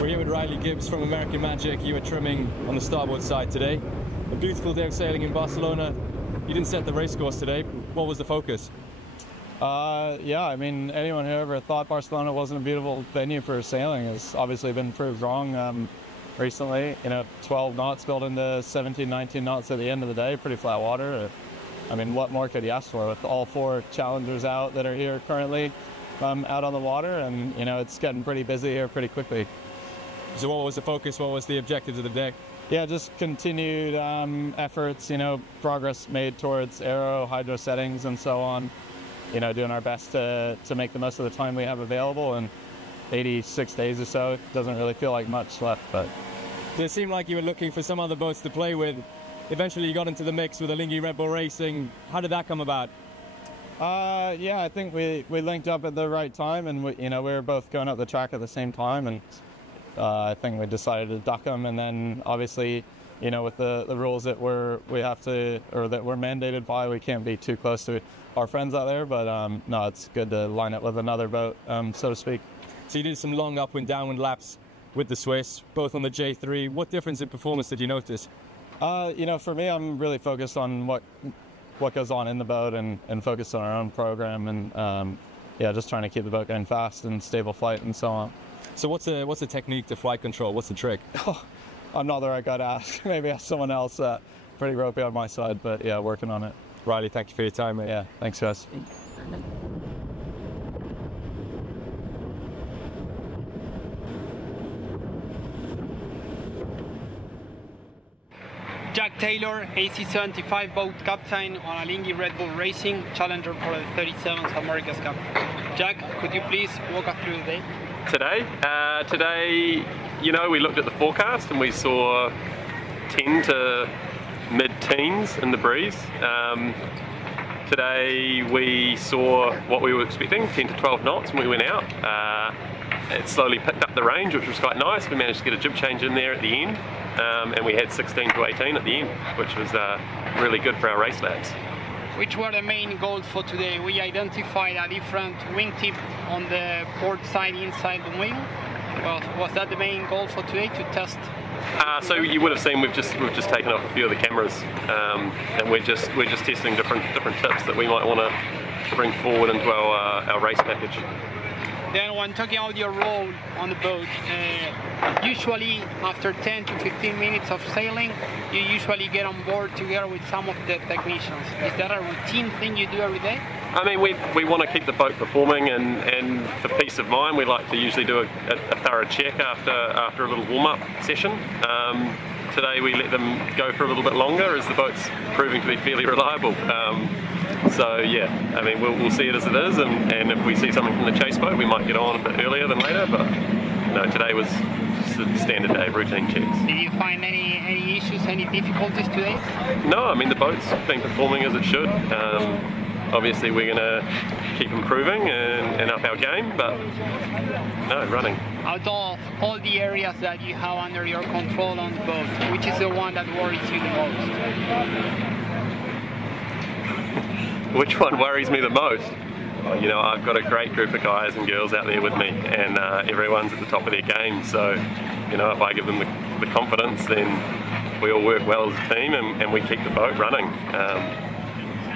We're here with Riley Gibbs from American Magic. You were trimming on the starboard side today. A beautiful day of sailing in Barcelona. You didn't set the race course today. What was the focus? Yeah, I mean, anyone who ever thought Barcelona wasn't a beautiful venue for sailing has obviously been proved wrong recently. 12 knots built into 17, 19 knots at the end of the day, pretty flat water. I mean, what more could you ask for with all 4 challengers out that are here currently out on the water, and it's getting pretty busy here pretty quickly. So what was the focus? What was the objectives of the day? Yeah, just continued efforts, progress made towards aero, hydro settings and so on. Doing our best to make the most of the time we have available, and 86 days or so, it doesn't really feel like much left. But it seemed like you were looking for some other boats to play with. Eventually you got into the mix with Alinghi Red Bull Racing. How did that come about? Yeah, I think we linked up at the right time, and we were both going up the track at the same time, and I think we decided to duck them. And then obviously, with the rules that we're mandated by, we can't be too close to our friends out there. But no, it's good to line up with another boat, so to speak. So you did some long upwind, downwind laps with the Swiss, both on the J3. What difference in performance did you notice? For me, I'm really focused on what goes on in the boat and focused on our own program, and yeah, just trying to keep the boat going fast and stable flight and so on. So what's the technique to flight control? What's the trick? Oh, I'm not the right guy to ask. Maybe ask someone else. Pretty ropey on my side, but yeah, working on it. Riley, thank you for your time, mate. Yeah, thanks, guys. Jack Taylor, AC75 boat captain on Alinghi Red Bull Racing, challenger for the 37th America's Cup. Jack, could you please walk us through the day? Today, we looked at the forecast and we saw 10 to mid-teens in the breeze. Today we saw what we were expecting, 10 to 12 knots when we went out. It slowly picked up the range, which was quite nice. We managed to get a jib change in there at the end, and we had 16 to 18 at the end, which was really good for our race laps. Which were the main goals for today? We identified a different wingtip on the port side inside the wing. Well, was that the main goal for today, to test? So you would have seen we've just taken off a few of the cameras, and we're just testing different tips that we might want to bring forward into our race package. Then when talking about your role on the boat, usually after 10 to 15 minutes of sailing, you usually get on board together with some of the technicians. Is that a routine thing you do every day? I mean, we want to keep the boat performing, and for peace of mind, we like to usually do a thorough check after a little warm-up session. Today we let them go for a little bit longer, as the boat's proving to be fairly reliable. So yeah, I mean, we'll see it as it is, and if we see something from the chase boat, we might get on a bit earlier than later, but no, today was just a standard day of routine checks. Did you find any issues, any difficulties today? No, I mean, the boat's been performing as it should. Obviously we're going to keep improving and up our game, but no, running. Out of all the areas that you have under your control on the boat, which is the one that worries you the most? Which one worries me the most? Well, I've got a great group of guys and girls out there with me, and everyone's at the top of their game, so if I give them the confidence, then we all work well as a team, and we keep the boat running.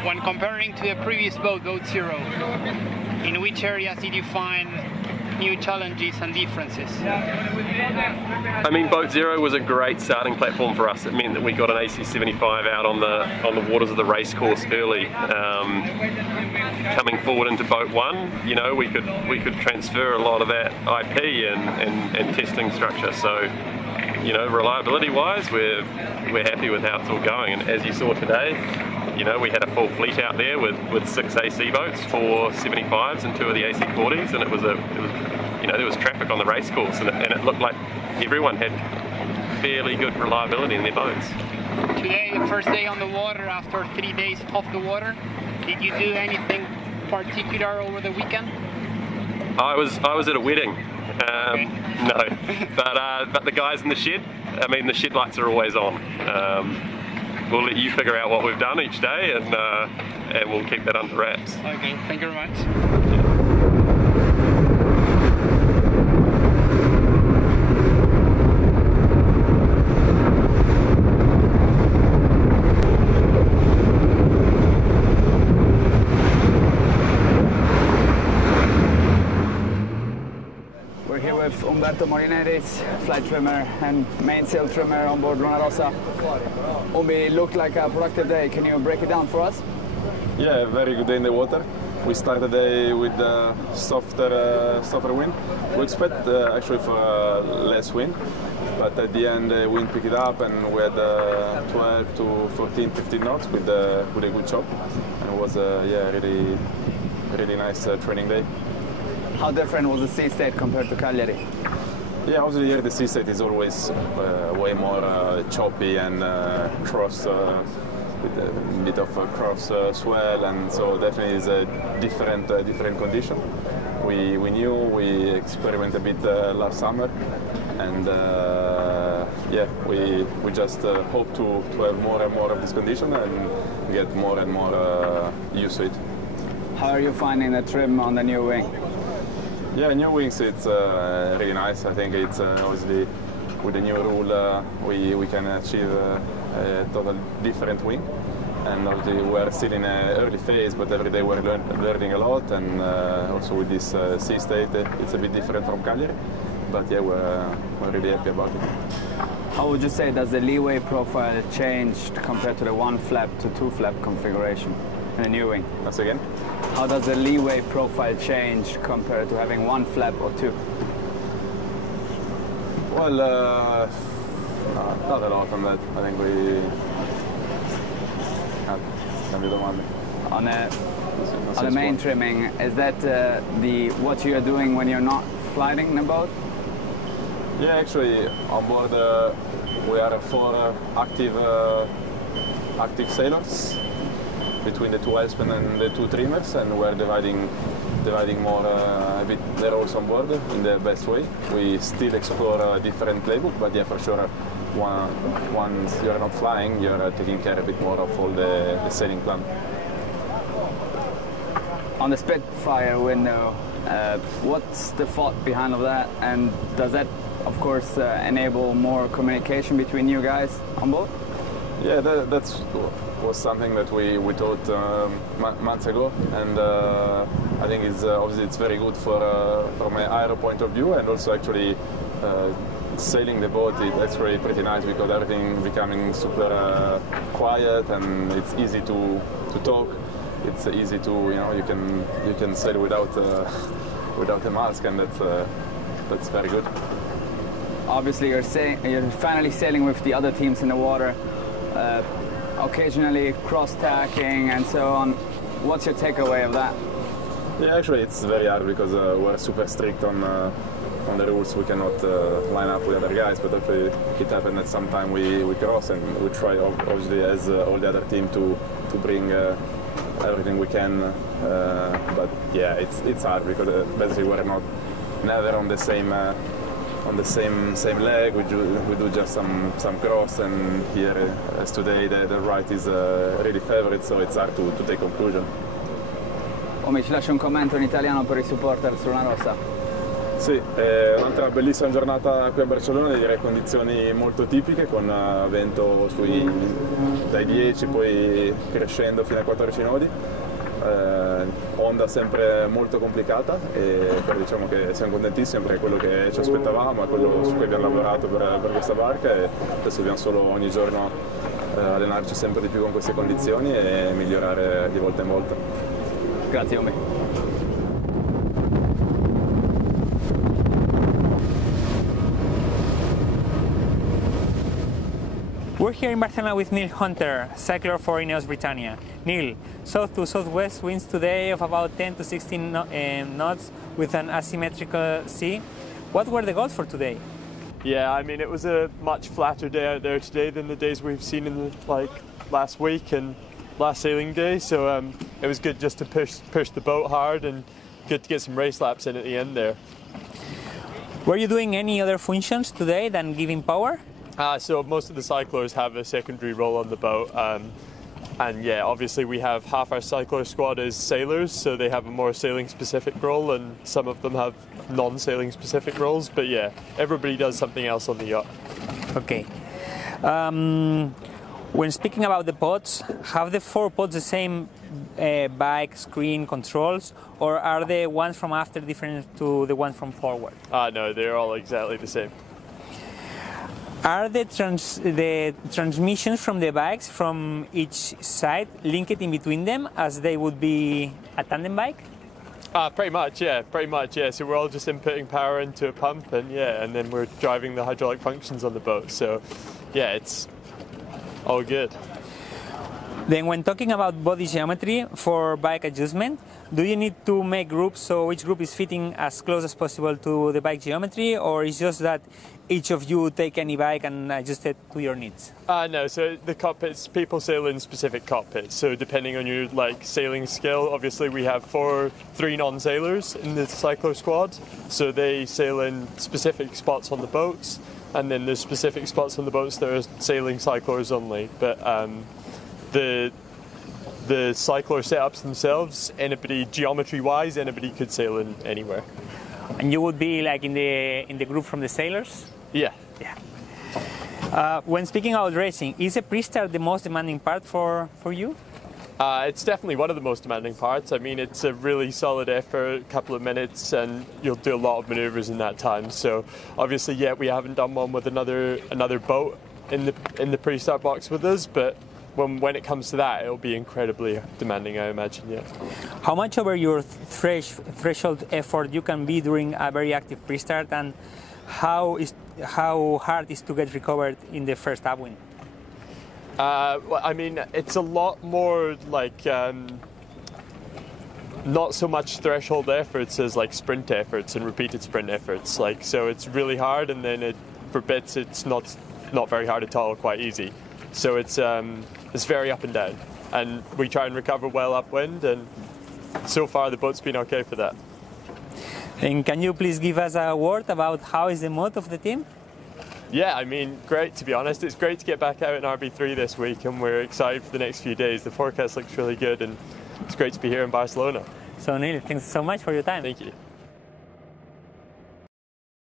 When comparing to the previous boat, Boat Zero, in which areas did you find new challenges and differences? I mean, Boat Zero was a great starting platform for us. It meant that we got an AC75 out on the waters of the race course early. Coming forward into Boat One, we could transfer a lot of that IP and testing structure. So, reliability-wise, we're happy with how it's all going. And as you saw today, we had a full fleet out there with 6 AC boats, 4 75s and 2 of the AC40s, and it was there was traffic on the race course, and it looked like everyone had fairly good reliability in their boats. Today, the first day on the water after 3 days off the water, did you do anything particular over the weekend? I was at a wedding. Okay. No, but the guys in the shed, I mean, the shed lights are always on. We'll let you figure out what we've done each day, and we'll keep that under wraps. Okay, thank you very much. We're here with Umberto Morineris, flight trimmer and mainsail trimmer on board Luna Rossa. Umbi, looked like a productive day. Can you break it down for us? Yeah, very good day in the water. We started the day with softer wind. We expect actually for less wind, but at the end the wind picked it up and we had 12 to 14, 15 knots with a good chop. And it was really nice training day. How different was the sea state compared to Cagliari? Yeah, obviously here the sea state is always way more choppy and cross, with a bit of a cross swell, and so definitely is a different condition. We knew, we experimented a bit last summer, and yeah, we just hope to have more and more of this condition and get more and more used to it. How are you finding the trim on the new wing? Yeah, new wings, it's really nice. I think it's obviously with the new rule we can achieve a total different wing. And obviously we're still in an early phase, but every day we're learning a lot. And also with this sea state, it's a bit different from Cagliari. But yeah, we're really happy about it. How would you say does the leeway profile changed compared to the 1 flap to 2 flap configuration in the new wing? Once again? How does the leeway profile change compared to having 1 flap or 2? Well, not a lot on that. I think we... On the main trimming, is that what you are doing when you're not flying the boat? Yeah, actually on board we are 4 active sailors between the 2 helmsmen and the 2 trimmers, and we're dividing more a bit their roles on board in the best way. We still explore a different playbook, but yeah, for sure, once you're not flying, you're taking care a bit more of all the sailing plan. On the Spitfire window, what's the thought behind of that, and does that, of course, enable more communication between you guys on board? Yeah, that was something that we thought months ago, and I think it's obviously it's very good from an aero point of view, and also actually sailing the boat, that's really pretty nice because everything becoming super quiet and it's easy to talk. It's easy to you can sail without a mask, and that's very good. Obviously, you're finally sailing with the other teams in the water. Occasionally cross-tacking and so on. What's your takeaway of that? Yeah, actually it's very hard because we're super strict on the rules. We cannot line up with other guys, but actually it happened that sometime we cross, and we try obviously as all the other team to bring everything we can. But yeah, it's hard because basically we're never on the same leg. We do just some cross, and here as today the right is really favorite, so it's hard to take conclusion. Omi, ci lascia un commento in italiano per i supporter sulla Rossa. Sì, un'altra bellissima giornata qui a Barcellona, direi condizioni molto tipiche, con vento dai 10 poi crescendo fino a 14 nodi. Onda sempre molto complicata, però diciamo che siamo contentissimi perché è quello che ci aspettavamo, è quello su cui abbiamo lavorato per questa barca, e adesso dobbiamo solo ogni giorno allenarci sempre di più con queste condizioni e migliorare di volta in volta. Grazie Omi. We're here in Barcelona with Neil Hunter, cycler for Ineos Britannia. Neil, south to southwest winds today of about 10 to 16 knots with an asymmetrical sea. What were the goals for today? Yeah, I mean, it was a much flatter day out there today than the days we've seen in last week and last sailing day. So it was good just to push the boat hard, and good to get some race laps in at the end there. Were you doing any other functions today than giving power? So most of the cyclers have a secondary role on the boat, and yeah, obviously we have half our cycler squad is sailors, so they have a more sailing specific role, and some of them have non-sailing specific roles, but yeah, everybody does something else on the yacht. Okay. When speaking about the pods, have the 4 pods the same bike, screen, controls, or are the ones from after different to the ones from forward? No, they're all exactly the same. Are the transmissions from the bikes from each side linked in between them as they would be a tandem bike? Pretty much, yeah. So we're all just inputting power into a pump, and then we're driving the hydraulic functions on the boat. So, yeah, it's all good. Then when talking about body geometry for bike adjustment, do you need to make groups so each group is fitting as close as possible to the bike geometry, or is just that each of you take any bike and adjust it to your needs? No, so the cockpits, people sail in specific cockpits. So depending on your sailing skill, obviously we have 3 non-sailors in the cyclo squad. So they sail in specific spots on the boats, and then there's specific spots on the boats that are sailing cyclers only. But the cycler setups themselves, geometry-wise, anybody could sail in anywhere. And you would be like in the group from the sailors? Yeah. When speaking about racing, is the pre-start the most demanding part for you? It's definitely one of the most demanding parts. I mean, it's a really solid effort, a couple of minutes, and you'll do a lot of maneuvers in that time. So obviously, we haven't done one with another boat in the pre-start box with us, but when it comes to that, it'll be incredibly demanding, I imagine, yeah. How much over your threshold effort you can be during a very active pre-start, and how hard is to get recovered in the first upwind? Well, I mean, it's a lot more not so much threshold efforts as sprint efforts and repeated sprint efforts. So it's really hard, and then for bits it's not very hard at all, quite easy. So it's very up and down, and we try and recover well upwind, and so far the boat's been okay for that. And can you please give us a word about how is the mood of the team? Yeah, I mean, great, to be honest. It's great to get back out in RB3 this week, and we're excited for the next few days. The forecast looks really good, and it's great to be here in Barcelona. So Neil, thanks so much for your time. Thank you.